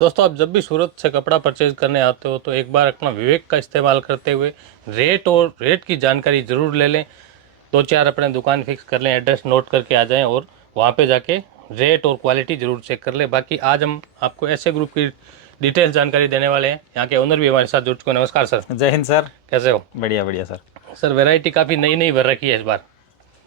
दोस्तों, आप जब भी सूरत से कपड़ा परचेज करने आते हो तो एक बार अपना विवेक का इस्तेमाल करते हुए रेट की जानकारी ज़रूर ले लें। दो चार अपने दुकान फिक्स कर लें, एड्रेस नोट करके आ जाएं और वहाँ पे जाके रेट और क्वालिटी ज़रूर चेक कर लें। बाकी आज हम आपको ऐसे ग्रुप की डिटेल जानकारी देने वाले हैं। यहाँ के ओनर भी हमारे साथ जुड़ चुके हैं। नमस्कार सर। जय हिंद सर। कैसे हो? बढ़िया बढ़िया सर। सर, वैरायटी काफ़ी नई नई भर रखी है इस बार।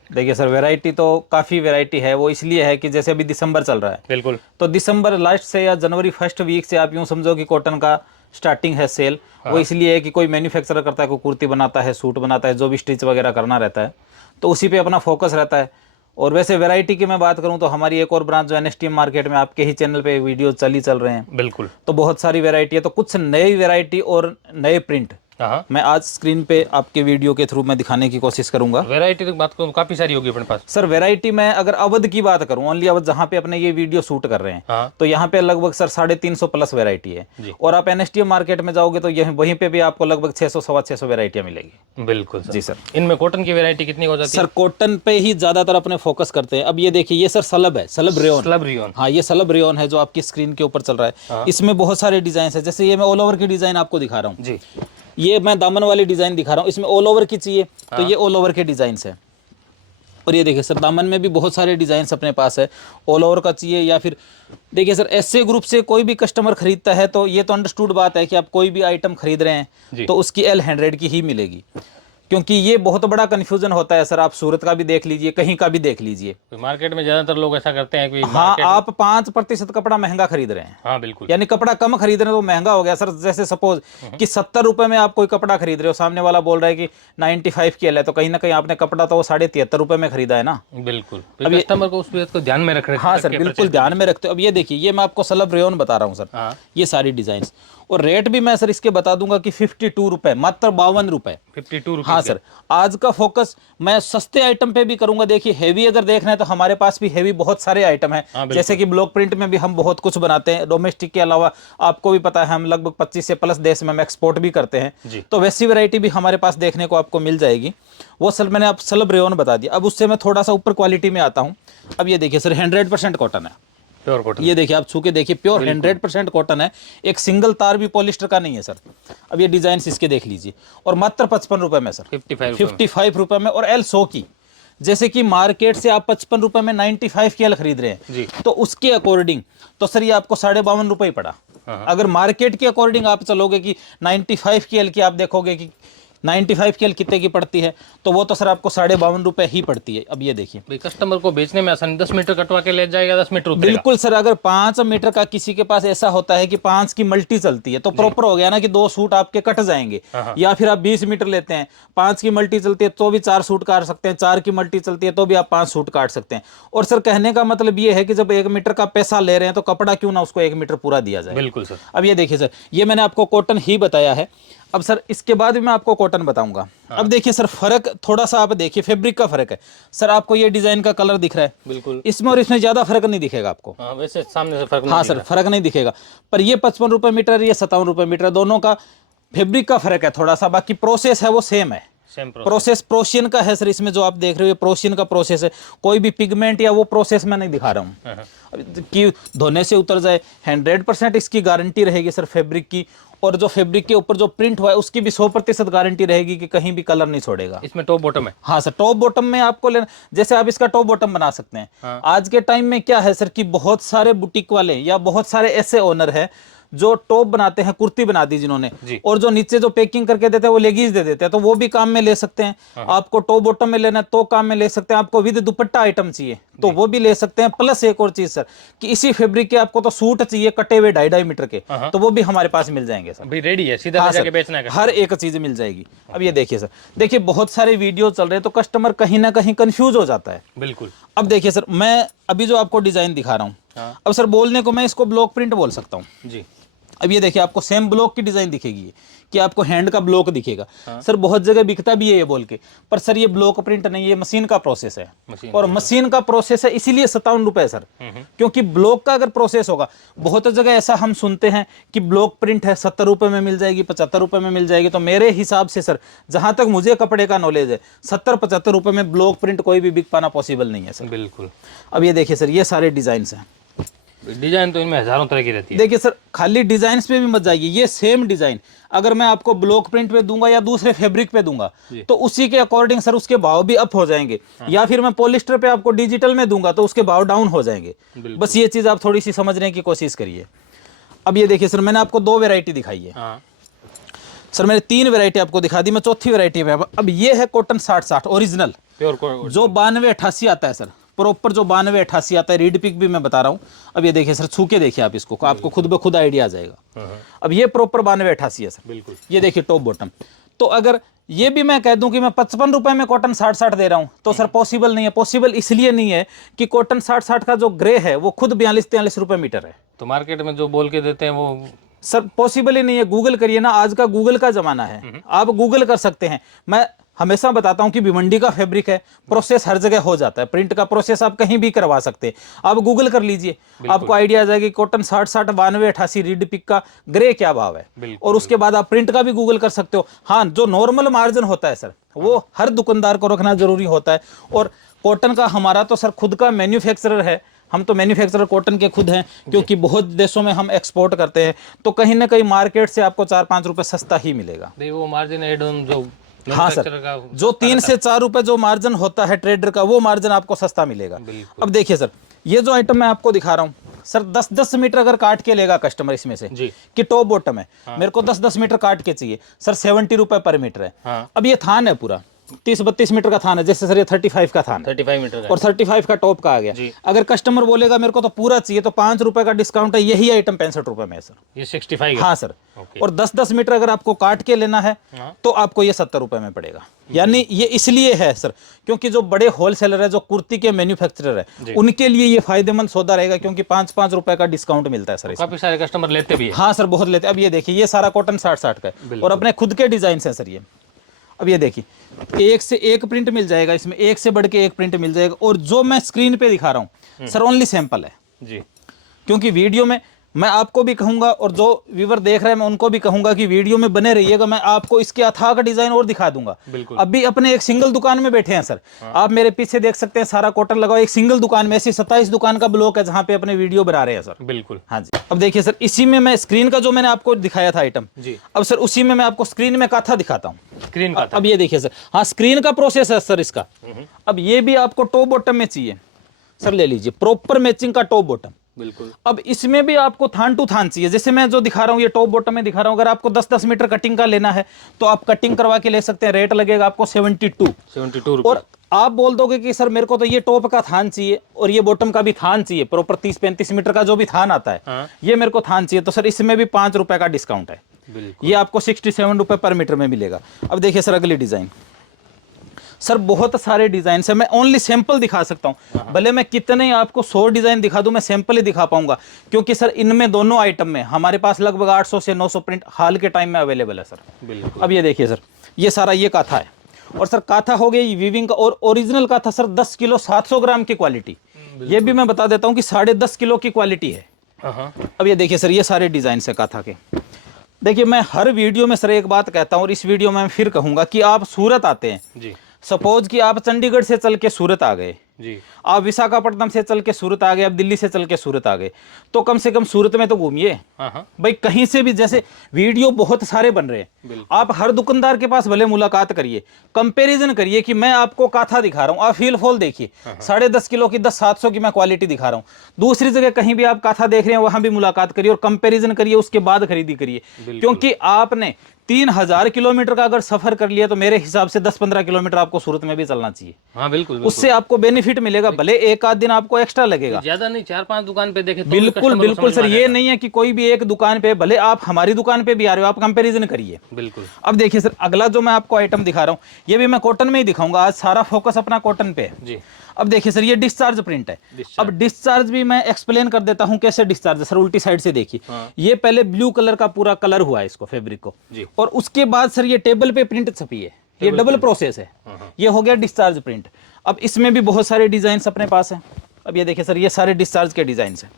देखिए सर, वैरायटी तो काफ़ी वैरायटी है। वो इसलिए है कि जैसे अभी दिसंबर चल रहा है, बिल्कुल। तो दिसंबर लास्ट से या जनवरी फर्स्ट वीक से आप यूँ समझो कि कॉटन का स्टार्टिंग है सेल। वो इसलिए है कि कोई मैन्युफैक्चरर करता है, कोई कुर्ती बनाता है, सूट बनाता है, जो भी स्टिच वगैरह करना रहता है, तो उसी पे अपना फोकस रहता है। और वैसे वैरायटी की मैं बात करूं तो हमारी एक और ब्रांच जो एनएसटीएम मार्केट में आपके ही चैनल पे वीडियो चल रहे हैं। बिल्कुल। तो बहुत सारी वैरायटी है, तो कुछ नई वैरायटी और नए प्रिंट हाँ, मैं आज स्क्रीन पे आपके वीडियो के थ्रू मैं दिखाने की कोशिश करूंगा। वैरायटी की बात करूँ तो काफ़ी सारी होगी अपने पास। सर वैरायटी में अगर अवध की बात करूं, ओनली अवध जहां पे अपने ये वीडियो शूट कर रहे हैं, हाँ तो यहाँ पे लगभग सर 350 प्लस वैरायटी है। जी। और आप एनएसटीएम मार्केट में जाओगे तो यहीं वहीं पे भी आपको लगभग 600 सवा 600 वैरायटियां मिलेगी। बिल्कुल सर। जी सर। इनमें कॉटन की वैरायटी कितनी हो जाती है? सर कॉटन पे ही ज्यादातर अपने फोकस करते हैं। अब ये देखिए, ये सर सलब है, सलब रेयन। Slub rayon. हाँ, ये सलब रेयन है जो आपकी स्क्रीन के ऊपर चल रहा है। हाँ। इसमें बहुत सारे डिजाइन है। जैसे ये मैं ऑल ओवर की डिजाइन आपको दिखा रहा हूँ। जी। ये मैं दामन वाली डिजाइन दिखा रहा हूँ। इसमें ऑल ओवर की चाहिए तो ये ऑल ओवर के डिजाइन है। और ये देखिए सर, दामन में भी बहुत सारे डिजाइन अपने पास है। ऑल ओवर का चाहिए या फिर देखिए सर, ऐसे ग्रुप से कोई भी कस्टमर खरीदता है तो ये तो अंडरस्टूड बात है कि आप कोई भी आइटम खरीद रहे हैं तो उसकी L100 की ही मिलेगी। क्योंकि ये बहुत बड़ा कन्फ्यूजन होता है सर। आप सूरत का भी देख लीजिए, कहीं का भी देख लीजिए। मार्केट में ज्यादातर लोग ऐसा करते हैं कि हाँ, आप 5% कपड़ा महंगा खरीद रहे हैं। हाँ बिल्कुल। यानी कपड़ा कम खरीद रहे हैं तो महंगा हो गया सर। जैसे सपोज कि 70 रुपए में आप कोई कपड़ा खरीद रहे हो, सामने वाला बोल रहा है कि 95 की एल है, तो कहीं ना कहीं आपने कपड़ा तो वो 73.5 रुपए में खरीदा है ना। बिल्कुल। अब कस्टमर को उस बात को ध्यान में रख हाँ सर, बिल्कुल ध्यान में रखते हो। अब ये देखिए, ये मैं आपको सलब रेयन बता रहा हूँ सर। हाँ। ये सारी डिजाइन और रेट भी मैं सर इसके बता दूंगा कि 52 रुपए, मात्र 52 रुपए। 52 हाँ सर, आज का फोकस मैं सस्ते आइटम पे भी करूंगा। देखिए, हेवी अगर देखना है तो हमारे पास भी हेवी बहुत सारे आइटम हैं। जैसे कि ब्लॉक प्रिंट में भी हम बहुत कुछ बनाते हैं। डोमेस्टिक के अलावा आपको भी पता है हम लगभग 25 से प्लस देश में हम एक्सपोर्ट भी करते हैं। तो वैसी वैरायटी भी हमारे पास देखने को आपको मिल जाएगी। वो सर मैंने आप सलब रेयन बता दिया। अब उससे मैं थोड़ा सा ऊपर क्वालिटी में आता हूँ। अब ये देखिए सर, 100% कॉटन है, प्योर कॉटन। ये देखिए, आप छू के देखिए, प्योर 100% कॉटन है। एक सिंगल तार भी पॉलिस्टर का नहीं है सर। अब ये डिजाइन इसके देख लीजिए, और मात्र 55 रुपए में सर। 55 रुपए में। और L100 की, जैसे कि मार्केट से आप 55 रुपए में 95 की एल खरीद रहे हैं तो उसके अकॉर्डिंग तो सर ये आपको 52.5 रुपए ही पड़ा। अगर मार्केट के अकॉर्डिंग आप चलोगे कि 95 की एल की, आप देखोगे कि 95 की एल कितने की पड़ती है, तो वो तो सर आपको 52.5 रुपए ही पड़ती है। अब ये देखिए, भाई कस्टमर को बेचने में आसानी, 10 मीटर कटवा के ले जाएगा, 10 मीटर उतरेगा। बिल्कुल सर। अगर 5 मीटर का किसी के पास ऐसा होता है कि 5 की मल्टी चलती है तो प्रॉपर हो गया ना कि 2 सूट आपके कट जाएंगे। या फिर आप 20 मीटर लेते हैं, 5 की मल्टी चलती है तो भी 4 सूट काट सकते हैं, 4 की मल्टी चलती है तो भी आप 5 सूट काट सकते हैं। और सर कहने का मतलब ये है कि जब 1 मीटर का पैसा ले रहे हैं तो कपड़ा क्यों ना उसको 1 मीटर पूरा दिया जाए। बिल्कुल सर। अब ये देखिए सर, ये मैंने आपको कॉटन ही बताया है। अब सर इसके बाद भी मैं आपको कॉटन बताऊंगा। अब देखिए सर, फर्क थोड़ा सा आप देखिए, फैब्रिक का फर्क है सर। आपको ये डिजाइन का कलर दिख रहा है, बिल्कुल। इसमें और इसमें ज्यादा फर्क नहीं दिखेगा आपको। हाँ, वैसे सामने से फर्क नहीं हाँ सर, फर्क नहीं दिखेगा। पर ये 55 रुपए मीटर, ये 57 रुपए मीटर, दोनों का फैब्रिक का फर्क है थोड़ा सा। बाकी प्रोसेस है वो सेम है। सेम प्रोसेस प्रोशियन का है सर। इसमें जो आप देख रहे हो प्रोशियन का प्रोसेस है। कोई भी पिगमेंट या वो प्रोसेस मैं नहीं दिखा रहा हूँ कि धोने से उतर जाए। 100% इसकी गारंटी रहेगी सर फैब्रिक की। और जो फैब्रिक के ऊपर जो प्रिंट हुआ है उसकी भी 100% गारंटी रहेगी कि कहीं भी कलर नहीं छोड़ेगा। इसमें टॉप बॉटम है? हाँ सर, टॉप बॉटम में आपको लेना, जैसे आप इसका टॉप बॉटम बना सकते हैं। आज के टाइम में क्या है सर कि बहुत सारे बुटीक वाले या बहुत सारे ऐसे ओनर हैं जो टॉप बनाते हैं, कुर्ती बना दी जिन्होंने, और जो नीचे जो पैकिंग करके देते हैं वो लेगीज दे देते हैं, तो वो भी काम में ले सकते हैं। आपको टॉप बॉटम में लेना है तो काम में ले सकते हैं। आपको विद दुपट्टा आइटम चाहिए तो वो भी ले सकते हैं। प्लस एक और चीज सर कि इसी फैब्रिक के आपको तो सूट चाहिए कटे हुए 2.5 मीटर के, तो वो भी हमारे पास मिल जाएंगे सर। भाई रेडी है, सीधा ले जाके बेचना है, हर एक चीज मिल जाएगी। अब ये देखिए सर, देखिए बहुत सारे वीडियो चल रहे हैं तो कस्टमर कहीं ना कहीं कंफ्यूज हो जाता है। बिल्कुल। अब देखिए सर, मैं अभी जो आपको डिजाइन दिखा रहा हूँ, अब सर बोलने को मैं इसको ब्लॉक प्रिंट बोल सकता हूँ जी। अब ये देखिए, आपको सेम ब्लॉक की डिजाइन दिखेगी कि आपको हैंड का ब्लॉक दिखेगा। सर बहुत जगह बिकता भी है ये बोल के, पर सर ये ब्लॉक प्रिंट नहीं, ये मशीन का प्रोसेस है। और मशीन का प्रोसेस है इसीलिए 57 रुपए सर। क्योंकि ब्लॉक का अगर प्रोसेस होगा, बहुत जगह ऐसा हम सुनते हैं कि ब्लॉक प्रिंट है 70 रुपए में मिल जाएगी, 75 रुपए में मिल जाएगी। तो मेरे हिसाब से सर, जहां तक मुझे कपड़े का नॉलेज है, 70-75 रुपए में ब्लॉक प्रिंट कोई भी बिक पाना पॉसिबल नहीं है सर। बिल्कुल। अब ये देखिए सर, ये सारे डिजाइन हैं। डिजाइन तो इनमें हजारों तरह की रहती है। देखिए सर, खाली डिजाइन पे भी मत जाइए, ये सेम डिजाइन अगर मैं आपको ब्लॉक प्रिंट पे दूंगा या दूसरे फैब्रिक पे दूंगा तो उसी के अकॉर्डिंग सर उसके भाव भी अप हो जाएंगे। या फिर मैं पॉलिस्टर पे आपको डिजिटल में दूंगा तो उसके भाव डाउन हो जाएंगे। बस ये चीज आप थोड़ी सी समझने की कोशिश करिए। अब ये देखिए सर, मैंने आपको 2 वैरायटी दिखाई है। हाँ। सर मैंने 3 वैरायटी आपको दिखा दी, मैं चौथी वैरायटी पे अब ये है कॉटन 60-60 ओरिजिनल, प्योर जो 92-88 आता है सर, प्रॉपर जो 92-88 आता है। रीड पिक भी मैं बता रहा हूँ। अब ये देखिए सर, छू के देखिए आप इसको, आपको खुद ब खुद आइडिया आ जाएगा। अब ये प्रॉपर 92-88 है सर, बिल्कुल। ये देखिए टॉप बॉटम। तो अगर ये भी मैं कह दूं कि मैं 55 रुपए में कॉटन 60-60 दे रहा हूं तो सर पॉसिबल नहीं है। पॉसिबल इसलिए नहीं है कि कॉटन 60-60 का जो ग्रे है वो खुद 42-43 रुपए मीटर है। तो मार्केट में जो बोल के देते हैं वो सर पॉसिबल ही नहीं है। गूगल करिए ना, आज का गूगल का जमाना है, आप गूगल कर सकते हैं। मैं हमेशा बताता हूं कि भिवंडी का फैब्रिक है, प्रोसेस हर जगह हो जाता है, प्रिंट का प्रोसेस आप कहीं भी करवा सकते हैं। आप गूगल कर लीजिए, आपको आइडिया आ जाएगा कि कॉटन 60-60 92-88 रीड पिक का ग्रे क्या भाव है, और उसके बाद आप प्रिंट का भी गूगल कर सकते हो। हाँ, जो नॉर्मल मार्जिन होता है सर वो हर दुकानदार को रखना जरूरी होता है। और कॉटन का हमारा तो सर खुद का मैन्युफैक्चरर है, हम तो मैन्युफैक्चरर कॉटन के खुद हैं, क्योंकि बहुत देशों में हम एक्सपोर्ट करते हैं, तो कहीं ना कहीं मार्केट से आपको 4-5 रुपए सस्ता ही मिलेगा। वो मार्जिन एड ऑन जो हाँ सर, जो 3 से 4 रुपए जो मार्जिन होता है ट्रेडर का, वो मार्जिन आपको सस्ता मिलेगा। अब देखिए सर, ये जो आइटम मैं आपको दिखा रहा हूँ सर, 10-10 मीटर अगर काट के लेगा कस्टमर इसमें से जी, कि टॉप बॉटम है, मेरे को 10-10 मीटर काट के चाहिए सर, 70 रुपए पर मीटर है। अब ये थान है पूरा 30-32 मीटर का थान है, जैसे सर ये 35 का थान, 35 मीटर और 35 का टॉप का आ गया। अगर कस्टमर बोलेगा मेरे को तो पूरा चाहिए तो 5 रुपए का डिस्काउंट है, यही आइटम 65 रुपए में है सर। ये 65 है। हाँ सर, और 10-10 मीटर अगर आपको काट के लेना है तो आपको ये 70 रुपए में पड़ेगा। यानी ये इसलिए है सर क्योंकि जो बड़े होलसेलर है, जो कुर्ती के मैन्युफैक्चरर है, उनके लिए ये फायदेमंद सौदा रहेगा, क्योंकि 5-5 रुपए का डिस्काउंट मिलता है सर। काफी सारे कस्टमर लेते भी है। हाँ सर, बहुत लेते हैं। अब ये देखिए, ये सारा कॉटन 60-60 का है और अपने खुद के डिजाइन है सर ये। अब ये देखिए, एक से एक प्रिंट मिल जाएगा इसमें, एक से बढ़ के एक प्रिंट मिल जाएगा। और जो मैं स्क्रीन पे दिखा रहा हूँ सर ओनली सैंपल है जी, क्योंकि वीडियो में मैं आपको भी कहूंगा और जो व्यूवर देख रहे हैं मैं उनको भी कहूंगा कि वीडियो में बने रहिएगा, मैं आपको इसके अथाह का डिजाइन और दिखा दूंगा। अभी अपने एक सिंगल दुकान में बैठे हैं सर, आप मेरे पीछे देख सकते हैं सारा कॉटन लगा, एक सिंगल दुकान में ऐसी 27 दुकान का ब्लॉक है जहां पे अपने वीडियो बना रहे हैं सर। बिल्कुल। हाँ जी। अब देखिए सर, इसी में मैं स्क्रीन का जो मैंने आपको दिखाया था आइटम जी, अब सर उसी में मैं आपको स्क्रीन में काथा दिखाता हूँ। स्क्रीन का अब ये देखिए सर, हाँ स्क्रीन का प्रोसेस है सर इसका। अब ये भी आपको टॉप बॉटम में चाहिए सर, ले लीजिए प्रॉपर मैचिंग का टॉप बॉटम। बिल्कुल। अब इसमें भी आपको थान टू थान चाहिए, जैसे मैं जो दिखा रहा हूँ ये टॉप बॉटम में दिखा रहा हूँ। अगर आपको 10-10 मीटर कटिंग का लेना है तो आप कटिंग करवा के ले सकते हैं, रेट लगेगा आपको 72 रुपए। और आप बोल दोगे कि सर मेरे को तो ये टॉप का थान चाहिए और ये बॉटम का भी थान चाहिए, प्रॉपर 30-35 मीटर का जो भी थान आता है ये मेरे को थान चाहिए, तो सर इसमें भी 5 रुपए का डिस्काउंट है, ये आपको 67 रुपए पर मीटर में मिलेगा। अब देखिए सर अगली डिजाइन, सर बहुत सारे डिजाइन है, मैं ओनली सैंपल दिखा सकता हूं, भले मैं कितने आपको 100 डिजाइन दिखा दूं, मैं सैंपल ही दिखा पाऊंगा, क्योंकि सर इनमें दोनों आइटम में हमारे पास लगभग 800 से 900 प्रिंट हाल के टाइम में अवेलेबल है सर। अब ये देखिए सर, ये सारा ये काथा है, और सर काथा हो गया वीविंग का, और ओरिजिनल काथा सर 10 किलो 700 ग्राम की क्वालिटी, ये भी मैं बता देता हूँ कि 10.5 किलो की क्वालिटी है। अब ये देखिए सर, ये सारे डिजाइन है काथा के। देखिए मैं हर वीडियो में सर एक बात कहता हूँ और इस वीडियो में मैं फिर कहूंगा कि आप सूरत आते हैं जी, सपोज कि आप चंडीगढ़ से चल के सूरत आ गए जी, आप विशाखापट्टनम से चल के सूरत आ गए, आप दिल्ली से चल के सूरत आ गए, तो कम से कम सूरत में तो घूमिए भाई, कहीं से भी। जैसे वीडियो बहुत सारे बन रहे हैं, आप हर दुकानदार के पास भले मुलाकात करिए, कंपैरिजन करिए कि मैं आपको काथा दिखा रहा हूं, आप फील फॉल देखिए, 10.5 किलो की 700 की मैं क्वालिटी दिखा रहा हूँ, दूसरी जगह कहीं भी आप काथा देख रहे हैं वहां भी मुलाकात करिए और कंपेरिजन करिए, उसके बाद खरीदी करिए, क्योंकि आपने 3000 किलोमीटर का अगर सफर कर लिया तो मेरे हिसाब से 10-15 किलोमीटर आपको सूरत में भी चलना चाहिए। हाँ बिल्कुल, उससे आपको बेनिफिट मिलेगा, भले एक आध दिन आपको एक्स्ट्रा लगेगा, ज्यादा नहीं, 4-5 दुकान पे देखे तो बिल्कुल बिल्कुल सर, ये नहीं है कि कोई भी एक दुकान पे, भले आप हमारी दुकान पे भी आ रहे हो, आप कंपैरिजन करिए। बिल्कुल। अब देखिए सर, अगला जो मैं आपको आइटम दिखा रहा हूँ ये भी मैं कॉटन में ही दिखाऊंगा, आज सारा फोकस अपना कॉटन पे है जी। अब देखिए सर, ये डिस्चार्ज प्रिंट है। अब डिस्चार्ज भी मैं एक्सप्लेन कर देता हूं कैसे डिस्चार्ज है सर, उल्टी साइड से देखिए। ये पहले ब्लू कलर का पूरा कलर हुआ है इसको, फैब्रिक को, और उसके बाद सर ये टेबल पे प्रिंट छपी है, ये डबल प्रोसेस है, ये हो गया डिस्चार्ज प्रिंट। अब इसमें भी बहुत सारे डिजाइन अपने पास है। अब ये देखिए सर, ये सारे डिस्चार्ज के डिजाइन है।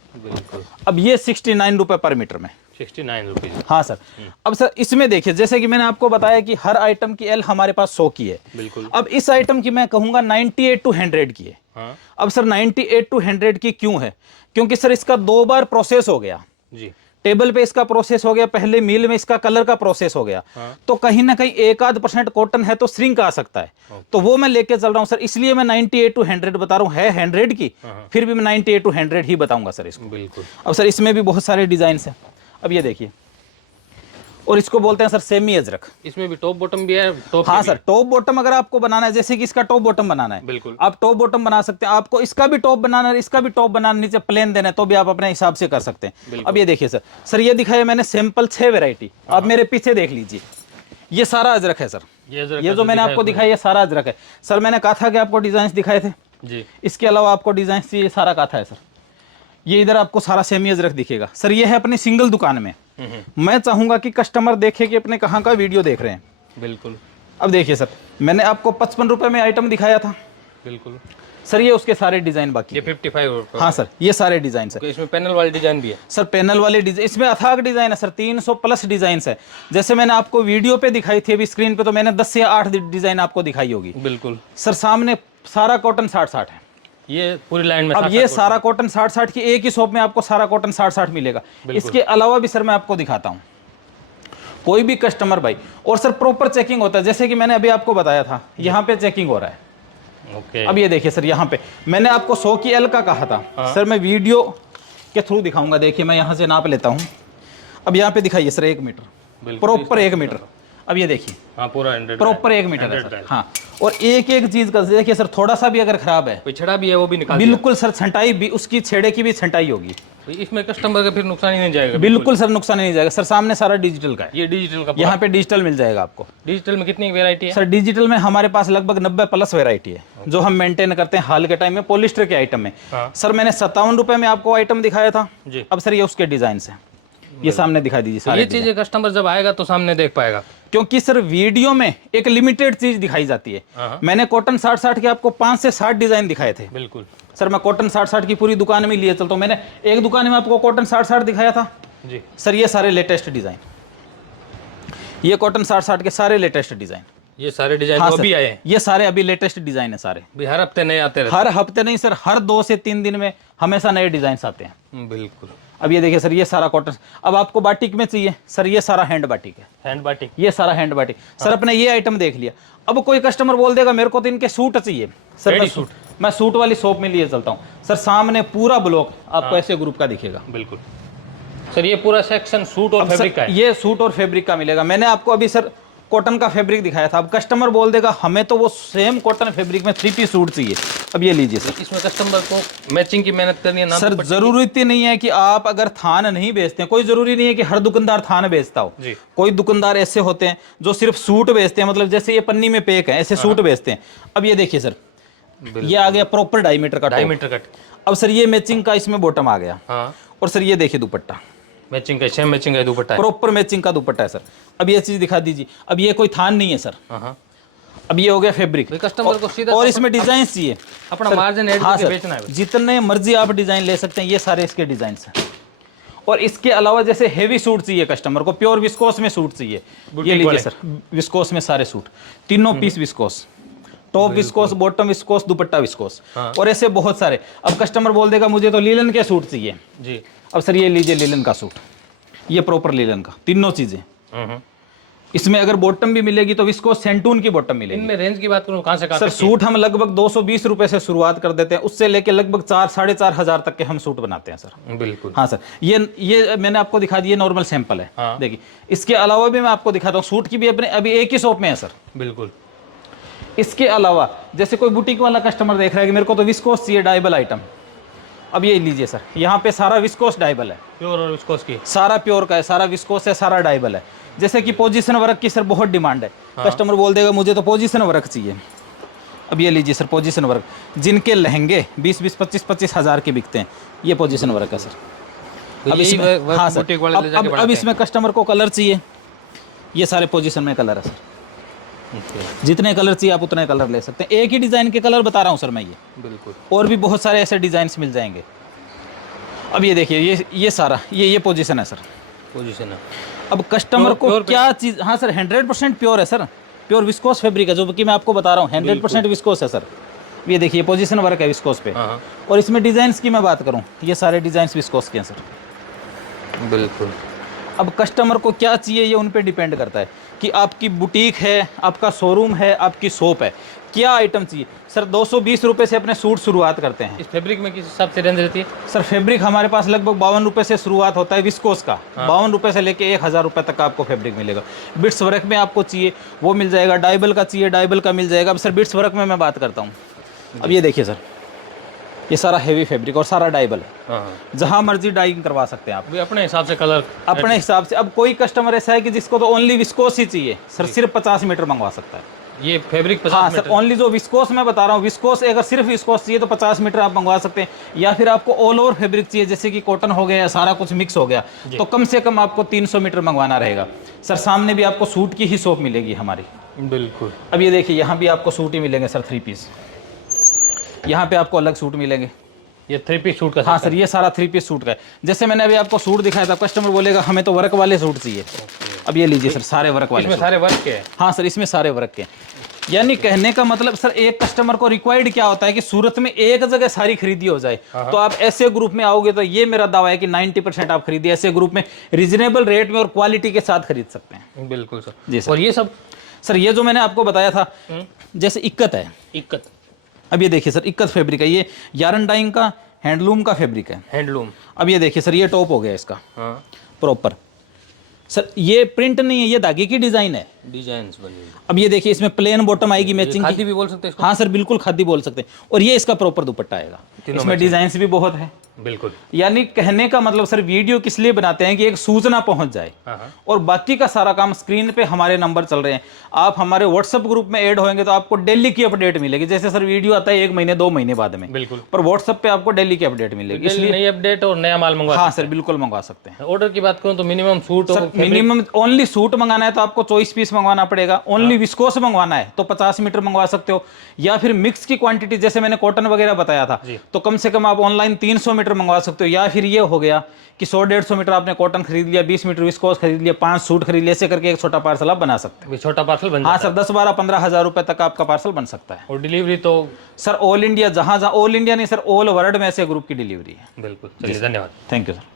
अब ये 69 रुपए पर मीटर में, 69 रुपए। हाँ सर। अब सर इसमें देखिए, जैसे कि मैंने आपको बताया कि हर आइटम की एल हमारे पास 100 की है, बिल्कुल। अब इस आइटम की मैं कहूंगा 98 to 100 की है, हाँ अब सर 98 टू 100 की क्यों है? क्योंकि सर इसका 2 बार प्रोसेस हो गया। जी। टेबल पे इसका प्रोसेस हो गया, पहले मिल में इसका कलर का प्रोसेस हो गया। हाँ। तो कहीं ना कहीं 1-8% कॉटन है तो श्रिंक आ सकता है। तो वो मैं लेके चल रहा हूँ सर, इसलिए मैं 98 टू 100 बता रहा हूँ। है 100 की, फिर भी मैं 98 टू 100 ही बताऊंगा सर इसको। बिल्कुल। अब सर इसमें भी बहुत सारे डिजाइन है। अब ये देखिए, और इसको बोलते हैं सर सेमी अजरक। इसमें भी टॉप बॉटम भी है, टॉप हाँ सर, टॉप बॉटम अगर आपको बनाना है, जैसे कि इसका टॉप बॉटम बनाना है, बिल्कुल। आप टॉप बॉटम बना सकते हैं। आपको इसका भी टॉप बनाना है, इसका भी टॉप बनाना, नीचे प्लेन देना है, तो भी आप अपने हिसाब से कर सकते हैं। अब ये देखिए सर, ये दिखाया मैंने सैंपल 6 वैरायटी। आप मेरे पीछे देख लीजिए, ये सारा अजरक है सर। ये जो मैंने आपको दिखाया ये सारा अजरक है सर। मैंने कहा था कि आपको डिजाइन दिखाए थे जी। इसके अलावा आपको डिजाइन चाहिए, सारा कहा था है सर। ये इधर आपको सारा सेमी अजरक दिखेगा सर। ये है अपनी सिंगल दुकान में। मैं चाहूंगा कि कस्टमर देखे कि अपने कहाँ का वीडियो देख रहे हैं। बिल्कुल। अब देखिए सर, मैंने आपको 55 रुपए में आइटम दिखाया था। बिल्कुल सर ये उसके सारे डिजाइन बाकी। ये 55 रुपये। हाँ सर, ये सारे डिजाइन है। इसमें पैनल वाले डिजाइन भी है सर, पैनल वाले डिजाइन, इसमें अथाक डिजाइन है सर। 300 प्लस डिजाइन है। जैसे मैंने आपको वीडियो पे दिखाई थी, अभी स्क्रीन पे तो मैंने 10 या 8 डिजाइन आपको दिखाई होगी। बिल्कुल सर सामने सारा कॉटन 60-60 है। ये पूरी लाइन में। अब ये सारा कॉटन 60-60 की एक ही शॉप में आपको सारा कॉटन 60-60 मिलेगा। इसके अलावा भी सर मैं आपको दिखाता हूँ, कोई भी कस्टमर भाई, और सर प्रॉपर चेकिंग होता है। जैसे कि मैंने अभी आपको बताया था, यहाँ पे चेकिंग हो रहा है। ओके। अब ये देखिए सर, यहाँ पे मैंने आपको 100 की एल का कहा था। सर मैं वीडियो के थ्रू दिखाऊंगा। देखिए मैं यहाँ से नाप लेता हूँ। अब यहाँ पे दिखाइए सर 1 मीटर, प्रॉपर 1 मीटर। अब ये देखिए, हाँ पूरा 100 प्रॉपर 1 मीटर है सर। हाँ, और एक एक चीज का देखिए सर, थोड़ा सा भी अगर खराब है, पिछड़ा भी है वो भी निकाल बिल्कुल सर, छंटाई भी उसकी, छेड़े की भी छंटाई होगी। इसमें कस्टमर का फिर नुकसान ही नहीं जाएगा। बिल्कुल सर, नुकसान नहीं जाएगा सर। सामने सारा डिजिटल का है, ये डिजिटल का। यहाँ पे डिजिटल मिल जाएगा आपको। डिजिटल में कितनी वैरायटी है सर? डिजिटल में हमारे पास लगभग 90 प्लस वैरायटी है, जो हम मेंटेन करते हैं हाल के टाइम में पॉलिस्टर के आइटम में। सर मैंने 57 रुपए में आपको आइटम दिखाया था जी। अब सर ये उसके डिजाइन है। ये सामने दिखा दीजिए सर। ये चीजें कस्टमर जब आएगा तो सामने देख पाएगा, क्योंकि सर वीडियो में एक लिमिटेड चीज दिखाई जाती है। मैंने कॉटन 60-60 के आपको 5 से 60 डिजाइन दिखाए थे। बिल्कुल सर मैं कॉटन 60-60 की पूरी दुकान में लिए चलता हूँ। मैंने एक दुकान में आपको कॉटन 60-60 दिखाया था जी। सर। ये सारे लेटेस्ट डिजाइन, ये कॉटन 60-60 के सारे लेटेस्ट डिजाइन, ये सारे डिजाइन हाँ तो अभी आए हैं। ये सारे अभी लेटेस्ट डिजाइन है सारे। हर हफ्ते नए आते रहते हर हफ्ते नहीं सर, हर 2 से 3 दिन में हमेशा नए डिजाइन आते हैं। हैं। बिल्कुल। अब ये देखिए सर, ये सारा कॉटन। अब आपको बाटिक में चाहिए सर, ये सारा हैंड बाटिक है। हैंड बाटिक, ये सारा हैंड बाटिक सर। अपने ये आइटम देख लिया। अब कोई कस्टमर बोल देगा मेरे को तो इनके सूट चाहिए सर, मैं सूट वाली शॉप में लिए चलता हूँ सर। सामने पूरा ब्लॉक आपको ऐसे ग्रुप का दिखेगा। बिल्कुल सर, ये पूरा सेक्शन सूट और फैब्रिक का है। ये सूट और फैब्रिक का मिलेगा। मैंने आपको अभी सर कॉटन का फैब्रिक दिखाया था। अब कस्टमर बोल देगा हमें तो वो सेम कॉटन फैब्रिक में 3 पीस सूट चाहिए। अब ये लीजिए सर। इसमें कस्टमर को मैचिंग की मेहनत करनी है ना सर। जरूरत ही नहीं है कि आप अगर थान नहीं बेचते हैं, कोई जरूरी नहीं है कि हर दुकानदार थान बेचता हो जी। कोई दुकानदार ऐसे होते हैं जो सिर्फ सूट बेचते हैं, मतलब जैसे ये पन्नी में पैक है ऐसे सूट बेचते हैं। अब ये देखिए सर, ये आ गया प्रॉपर 2.5 मीटर का, 2.5 मीटर कट। अब सर ये मैचिंग का इसमें बॉटम आ गया। हाँ। और सर ये देखिए दुपट्टा, मैचिंग का, सेम मैचिंग का दुपट्टा है, प्रॉपर मैचिंग का दुपट्टा है सर। अब ये चीज दिखा दीजिए। अब ये कोई थान नहीं है सर। अब ये हो गया फैब्रिक। कस्टमर को सीधा और इसमें डिजाइन चाहिए, अपना मार्जिन ऐड करके बेचना है। जितने मर्जी आप डिजाइन ले सकते हैं। ये सारे इसके डिजाइन हैं। और इसके अलावा जैसे हेवी सूट चाहिए कस्टमर को, प्योर विस्कोस में सूट चाहिए, ये लीजिए सर। विस्कोस में सारे सूट, तीनों piece viscose, top viscose, bottom viscose, dupatta viscose. और ऐसे बहुत सारे। अब कस्टमर बोल देगा मुझे तो लीलन के सूट चाहिए जी। अब सर ये लीजिए लीलन का सूट, ये प्रॉपर लीलन का, तीनों चीजें। इसमें अगर बॉटम भी मिलेगी तो विस्कोस सेंटून की बॉटम मिलेगी। इनमें रेंज की बात करूं कहां से कहां सर? सूट हम लगभग 220 रुपए से शुरुआत कर देते हैं, उससे लेके लगभग 4-4.5 हजार तक के हम सूट बनाते हैं सर। बिल्कुल। हाँ सर, ये मैंने आपको दिखा दिया, नॉर्मल सैंपल है। हाँ। देखिए इसके अलावा भी मैं आपको दिखाता हूँ सूट की भी अपने अभी एक ही शॉप में है सर। बिल्कुल। इसके अलावा जैसे कोई बुटीक वाला कस्टमर देख रहा है कि मेरे को तो विस्कोस चाहिए डाइबल आइटम, अब ये लीजिए सर। यहाँ पे सारा विस्कोस डाइबल है, प्योर और विस्कोस की, सारा प्योर का है, सारा विस्कोस है, सारा डाइबल है। जैसे कि पोजीशन वर्क की सर बहुत डिमांड है। हाँ। कस्टमर बोल देगा मुझे तो पोजीशन वर्क चाहिए। अब ये लीजिए सर पोजीशन वर्क, जिनके लहंगे 20-20, 25-25 हजार के बिकते हैं, ये पोजीशन वर्क है सर। अब इसमें हाँ सर, अब इसमें कस्टमर को कलर चाहिए, ये सारे पोजीशन में कलर है सर। जितने कलर चाहिए आप उतने कलर ले सकते हैं। एक ही डिजाइन के कलर बता रहा हूँ सर मैं ये। बिल्कुल। और भी बहुत सारे ऐसे डिजाइन मिल जाएंगे। अब ये देखिए ये सारा ये पोजीशन है सर, पोजीशन है। अब कस्टमर को क्या चीज, हाँ सर 100% प्योर है सर, प्योर विस्कोस फैब्रिक है, जो कि मैं आपको बता रहा हूँ 100% विस्कोस है सर। ये देखिए पोजीशन वर्क है विस्कोस पे। हाँ हाँ और इसमें डिजाइन की मैं बात करूं, ये सारे डिजाइन विस्कोस के हैं सर। बिल्कुल। अब कस्टमर को क्या चाहिए ये उन पे डिपेंड करता है कि आपकी बुटीक है, आपका शोरूम है, आपकी शॉप है, क्या आइटम चाहिए। सर 220 रुपये से अपने सूट शुरुआत करते हैं। इस फैब्रिक में किस हिसाब से रेंज रहती है? सर फैब्रिक हमारे पास लगभग 52 रुपये से शुरुआत होता है विस्कोस का। 52 रुपये से लेके 1000 रुपये तक का आपको फैब्रिक मिलेगा। बिट्स वर्क में आपको चाहिए वो मिल जाएगा, डाइबल का चाहिए डाइबल का मिल जाएगा। अब सर बिट्स वर्क में मैं बात करता हूँ। अब ये देखिए सर, ये सारा हेवी फैब्रिक और सारा डाइबल है। हाँ जहाँ मर्जी डाइंग करवा सकते हैं आप भी अपने हिसाब से कलर अपने हिसाब से। अब कोई कस्टमर ऐसा है कि जिसको तो ओनली विस्कोस ही चाहिए, सर सिर्फ 50 मीटर मंगवा सकता है। ये फैब्रिक 50 हाँ मीटर? सर ओनली जो विस्कोस मैं बता रहा हूँ, विस्कोस अगर सिर्फ विस्कोस चाहिए तो 50 मीटर आप मंगवा सकते हैं। या फिर आपको ऑल ओवर फैब्रिक चाहिए, जैसे कि कॉटन हो गया, सारा कुछ मिक्स हो गया, तो कम से कम आपको 300 मीटर मंगवाना रहेगा। सर सामने भी आपको सूट की ही शॉप मिलेगी हमारी। बिल्कुल। अब ये देखिए यहाँ भी आपको सूट ही मिलेंगे सर 3 पीस। यहाँ पे आपको अलग सूट मिलेंगे। ये 3 पीस सूट का? हाँ सर ये सारा 3 पीस सूट का है। जैसे मैंने अभी आपको सूट दिखाया था, कस्टमर बोलेगा हमें तो वर्क वाले सूट चाहिए। अब ये लीजिए सर सारे वर्क वाले इसमें सूट। सारे वर्क के हैं? हाँ सर इसमें सारे वर्क के। यानी कहने का मतलब सर एक कस्टमर को रिक्वायर्ड क्या होता है कि सूरत में एक जगह सारी खरीदी हो जाए। तो आप ऐसे ग्रुप में आओगे तो ये मेरा दावा है कि 90% आप खरीदिए ऐसे ग्रुप में, रीजनेबल रेट में और क्वालिटी के साथ खरीद सकते हैं। बिल्कुल सर जी सर। और ये सब? सर ये जो मैंने आपको बताया था, जैसे इक्कत है, इक्कत। अब ये देखिए सर इक्कत फैब्रिक है, ये यारन डाइंग का हैंडलूम का फैब्रिक है। हैंडलूम। अब ये देखिए सर ये टॉप हो गया इसका हाँ प्रॉपर। सर ये प्रिंट नहीं है, ये धागे की डिजाइन है। डिजाइन्स बनी। अब ये देखिए इसमें प्लेन बॉटम आएगी मैचिंग खादी की। भी बोल सकते हैं इसको? हाँ सर बिल्कुल खादी बोल सकते हैं। और ये इसका प्रॉपर दुपट्टा आएगा, इसमें डिजाइन्स भी बहुत है। बिल्कुल। यानी कहने का मतलब सर वीडियो किस लिए बनाते हैं कि एक सूचना पहुंच जाए, और बाकी का सारा काम स्क्रीन पे हमारे नंबर चल रहे हैं। आप हमारे व्हाट्सएप ग्रुप में ऐड होंगे तो आपको डेली की अपडेट मिलेगी। जैसे सर वीडियो आता है 1 महीने 2 महीने बाद में, बिल्कुल, पर व्हाट्सएप पे आपको डेली की अपडेट मिलेगी, इसलिए नई अपडेट और नया माल मंगवा। हाँ सर बिल्कुल मंगवा सकते हैं। ऑर्डर की बात करूं तो मिनिमम सूट और मिनिमम ओनली सूट मंगाना है तो आपको 24 पीस मंगवाना पड़ेगा। ओनली विस्कोस मंगवाना है तो 50 मीटर मंगवा सकते हो, या फिर मिक्स की क्वांटिटी जैसे मैंने कॉटन वगैरह बताया था तो कम से कम आप ऑनलाइन 300 मीटर मंगवा सकते हो। या फिर ये हो गया कि 100-150 मीटर आपने कॉटन खरीद लिया, 20 मीटर विस्कोस खरीद लिया, 5 सूट खरीद लिया, ऐसे करके एक छोटा पार्सल आप बना सकते हैं। छोटा पार्सल बन हाँ सर 10-12-15 हज़ार रुपए तक आपका पार्सल बन सकता है। और डिलीवरी तो सर ऑल इंडिया, जहां ऑल इंडिया नहीं सर ऑल वर्ल्ड में ऐसे ग्रुप की डिलीवरी है। बिल्कुल। चलिए धन्यवाद। Thank you sir.